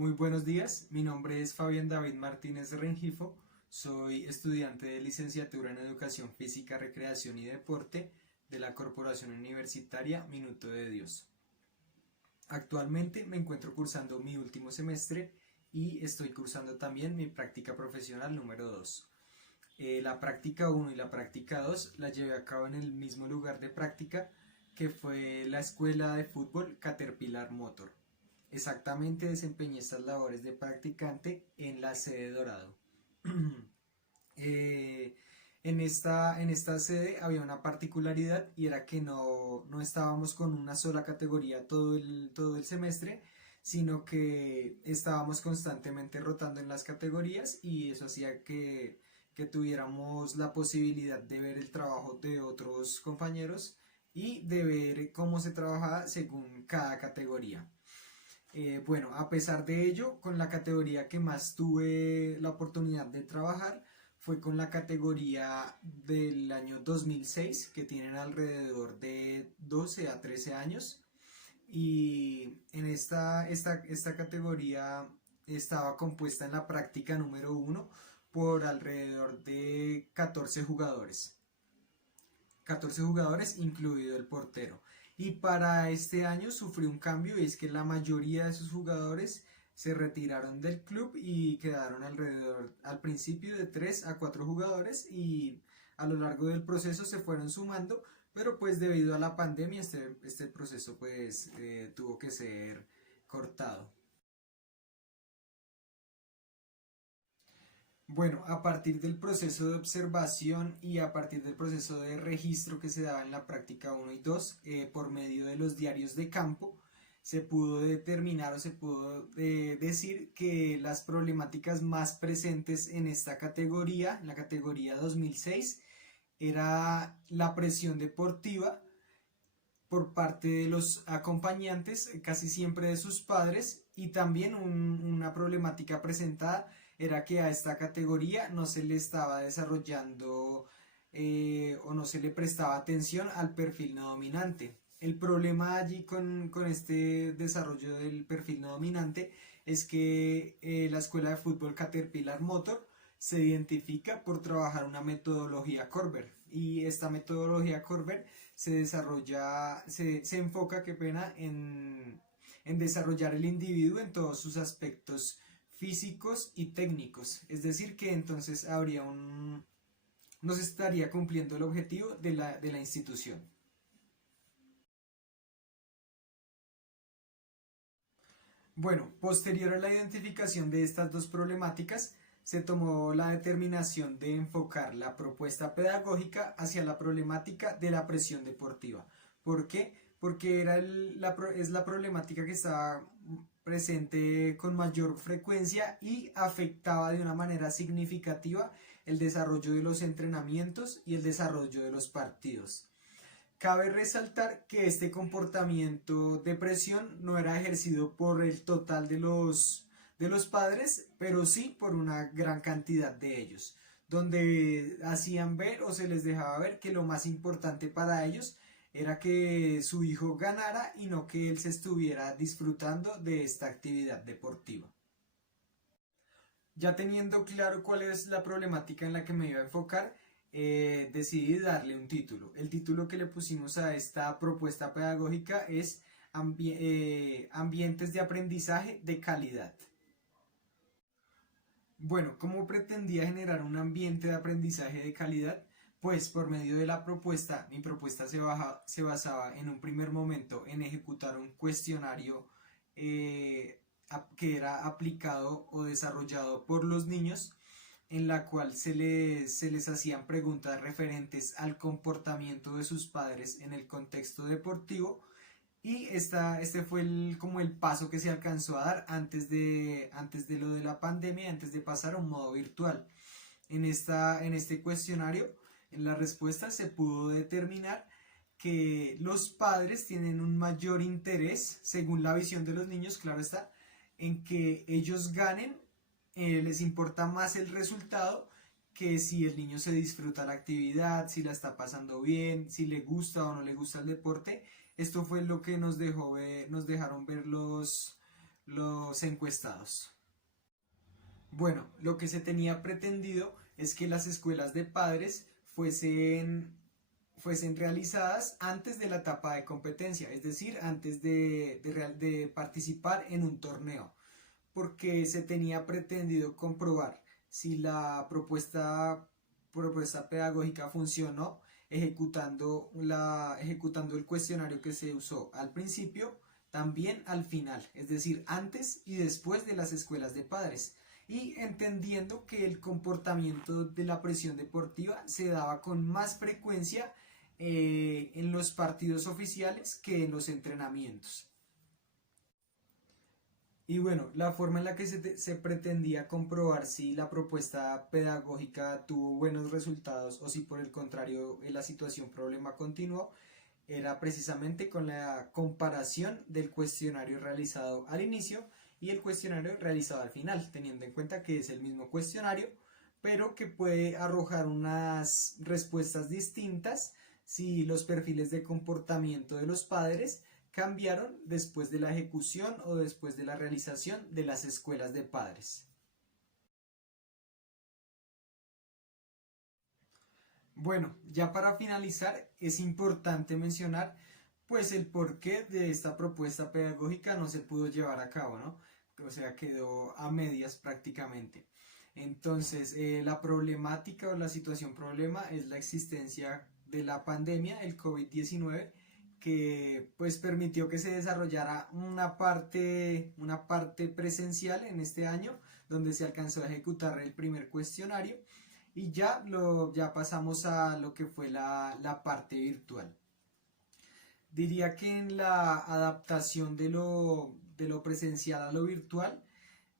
Muy buenos días, mi nombre es Fabián David Martínez Rengifo, soy estudiante de licenciatura en Educación Física, Recreación y Deporte de la Corporación Universitaria Minuto de Dios. Actualmente me encuentro cursando mi último semestre y estoy cursando también mi práctica profesional número 2. La práctica 1 y la práctica 2 la llevé a cabo en el mismo lugar de práctica que fue la escuela de fútbol Caterpillar Motor. Exactamente desempeñé estas labores de practicante en la sede Dorado. Eh, en esta sede había una particularidad y era que no estábamos con una sola categoría todo el semestre, sino que estábamos constantemente rotando en las categorías y eso hacía que tuviéramos la posibilidad de ver el trabajo de otros compañeros y de ver cómo se trabajaba según cada categoría. Bueno, a pesar de ello, con la categoría que más tuve la oportunidad de trabajar fue con la categoría del año 2006, que tienen alrededor de 12 a 13 años. Y en esta categoría estaba compuesta en la práctica número 1 por alrededor de 14 jugadores, incluido el portero. Y para este año sufrió un cambio y es que la mayoría de sus jugadores se retiraron del club y quedaron alrededor al principio de 3 a 4 jugadores y a lo largo del proceso se fueron sumando, pero pues debido a la pandemia este proceso pues tuvo que ser cortado. Bueno, a partir del proceso de observación y a partir del proceso de registro que se daba en la práctica 1 y 2, por medio de los diarios de campo, se pudo determinar o se pudo decir que las problemáticas más presentes en esta categoría, en la categoría 2006, era la presión deportiva por parte de los acompañantes, casi siempre de sus padres, y también una problemática presentada era que a esta categoría no se le estaba desarrollando o no se le prestaba atención al perfil no dominante. El problema allí con este desarrollo del perfil no dominante es que la escuela de fútbol Caterpillar Motor se identifica por trabajar una metodología Corber y esta metodología Corber se enfoca, qué pena, en desarrollar el individuo en todos sus aspectos físicos y técnicos. Es decir, que entonces no se estaría cumpliendo el objetivo de la institución. Bueno, posterior a la identificación de estas dos problemáticas, se tomó la determinación de enfocar la propuesta pedagógica hacia la problemática de la presión deportiva. ¿Por qué? Porque es la problemática que estaba presente con mayor frecuencia y afectaba de una manera significativa el desarrollo de los entrenamientos y el desarrollo de los partidos. Cabe resaltar que este comportamiento de presión no era ejercido por el total de los padres, pero sí por una gran cantidad de ellos, donde hacían ver o se les dejaba ver que lo más importante para ellos era que su hijo ganara y no que él se estuviera disfrutando de esta actividad deportiva. Ya teniendo claro cuál es la problemática en la que me iba a enfocar, decidí darle un título. El título que le pusimos a esta propuesta pedagógica es Ambientes de aprendizaje de calidad. Bueno, ¿cómo pretendía generar un ambiente de aprendizaje de calidad? Pues por medio de la propuesta, mi propuesta se basaba en un primer momento en ejecutar un cuestionario que era aplicado o desarrollado por los niños, en la cual se les hacían preguntas referentes al comportamiento de sus padres en el contexto deportivo y este fue como el paso que se alcanzó a dar antes de lo de la pandemia, antes de pasar a un modo virtual. En este cuestionario, en la respuesta se pudo determinar que los padres tienen un mayor interés, según la visión de los niños, claro está, en que ellos ganen, les importa más el resultado que si el niño se disfruta la actividad, si la está pasando bien, si le gusta o no le gusta el deporte. Esto fue lo que nos dejaron ver los encuestados. Bueno, lo que se tenía pretendido es que las escuelas de padres fuesen realizadas antes de la etapa de competencia, es decir, antes de participar en un torneo, porque se tenía pretendido comprobar si la propuesta pedagógica funcionó ejecutando el cuestionario que se usó al principio, también al final, es decir, antes y después de las escuelas de padres, y entendiendo que el comportamiento de la presión deportiva se daba con más frecuencia en los partidos oficiales que en los entrenamientos. Y bueno, la forma en la que se pretendía comprobar si la propuesta pedagógica tuvo buenos resultados o si por el contrario la situación problema continuó era precisamente con la comparación del cuestionario realizado al inicio y el cuestionario realizado al final, teniendo en cuenta que es el mismo cuestionario, pero que puede arrojar unas respuestas distintas si los perfiles de comportamiento de los padres cambiaron después de la ejecución o después de la realización de las escuelas de padres. Bueno, ya para finalizar, es importante mencionar pues el porqué de esta propuesta pedagógica no se pudo llevar a cabo, ¿no? O sea, quedó a medias prácticamente. Entonces, la problemática o la situación problema es la existencia de la pandemia, el COVID-19, que pues permitió que se desarrollara una parte presencial en este año, donde se alcanzó a ejecutar el primer cuestionario y ya pasamos a lo que fue la parte virtual. Diría que en la adaptación de lo presencial a lo virtual,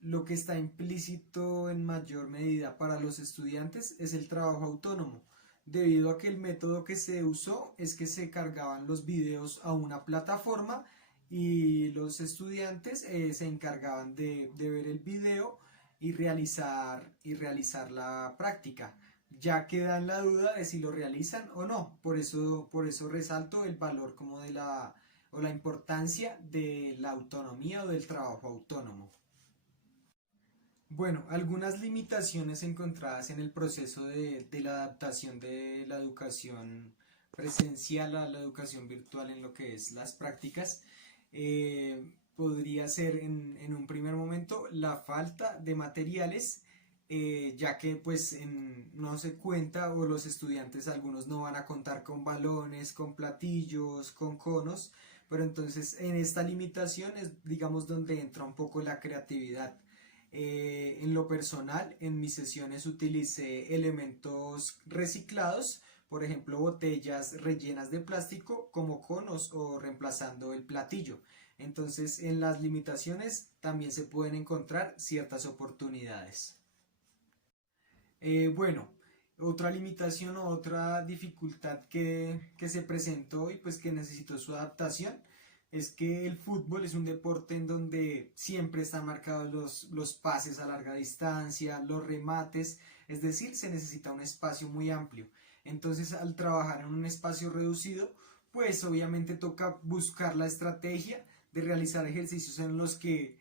lo que está implícito en mayor medida para los estudiantes es el trabajo autónomo, debido a que el método que se usó es que se cargaban los videos a una plataforma y los estudiantes se encargaban de ver el video y realizar la práctica. Ya queda en la duda de si lo realizan o no. Por eso resalto el valor como o la importancia de la autonomía o del trabajo autónomo. Bueno, algunas limitaciones encontradas en el proceso de la adaptación de la educación presencial a la educación virtual en lo que es las prácticas, podría ser en un primer momento la falta de materiales, ya que pues no se cuenta o los estudiantes algunos no van a contar con balones, con platillos, con conos, pero entonces en esta limitación es digamos donde entra un poco la creatividad. En lo personal, en mis sesiones utilicé elementos reciclados, por ejemplo, botellas rellenas de plástico como conos o reemplazando el platillo. Entonces, en las limitaciones también se pueden encontrar ciertas oportunidades. Bueno, otra limitación o otra dificultad que se presentó y pues que necesitó su adaptación es que el fútbol es un deporte en donde siempre están marcados los pases a larga distancia, los remates, es decir, se necesita un espacio muy amplio. Entonces, al trabajar en un espacio reducido, pues obviamente toca buscar la estrategia de realizar ejercicios en los que,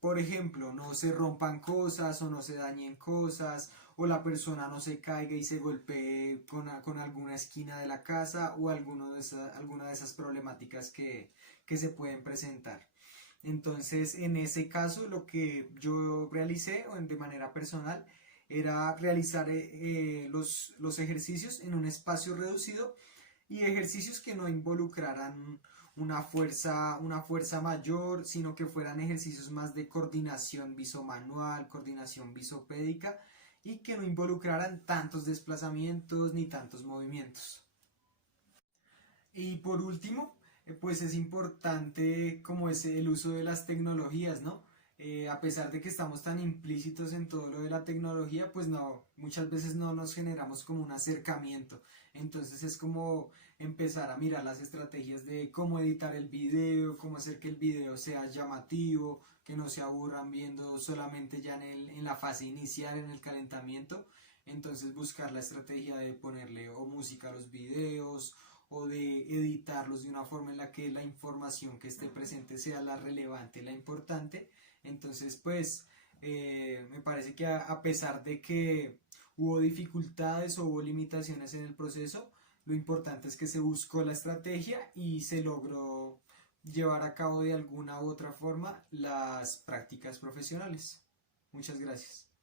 por ejemplo, no se rompan cosas o no se dañen cosas o la persona no se caiga y se golpee con alguna esquina de la casa o alguna de esas problemáticas que se pueden presentar. Entonces, en ese caso, lo que yo realicé de manera personal era realizar los ejercicios en un espacio reducido y ejercicios que no involucraran una fuerza mayor, sino que fueran ejercicios más de coordinación visomanual, coordinación visopédica y que no involucraran tantos desplazamientos ni tantos movimientos. Y por último, pues es importante como es el uso de las tecnologías, ¿no? A pesar de que estamos tan implícitos en todo lo de la tecnología, pues no, muchas veces no nos generamos como un acercamiento. Entonces es como empezar a mirar las estrategias de cómo editar el video, cómo hacer que el video sea llamativo, que no se aburran viendo solamente ya en la fase inicial, en el calentamiento. Entonces buscar la estrategia de ponerle o música a los videos o de editarlos de una forma en la que la información que esté presente sea la relevante, la importante. Entonces, pues me parece que a pesar de que hubo dificultades o hubo limitaciones en el proceso, lo importante es que se buscó la estrategia y se logró llevar a cabo de alguna u otra forma las prácticas profesionales. Muchas gracias.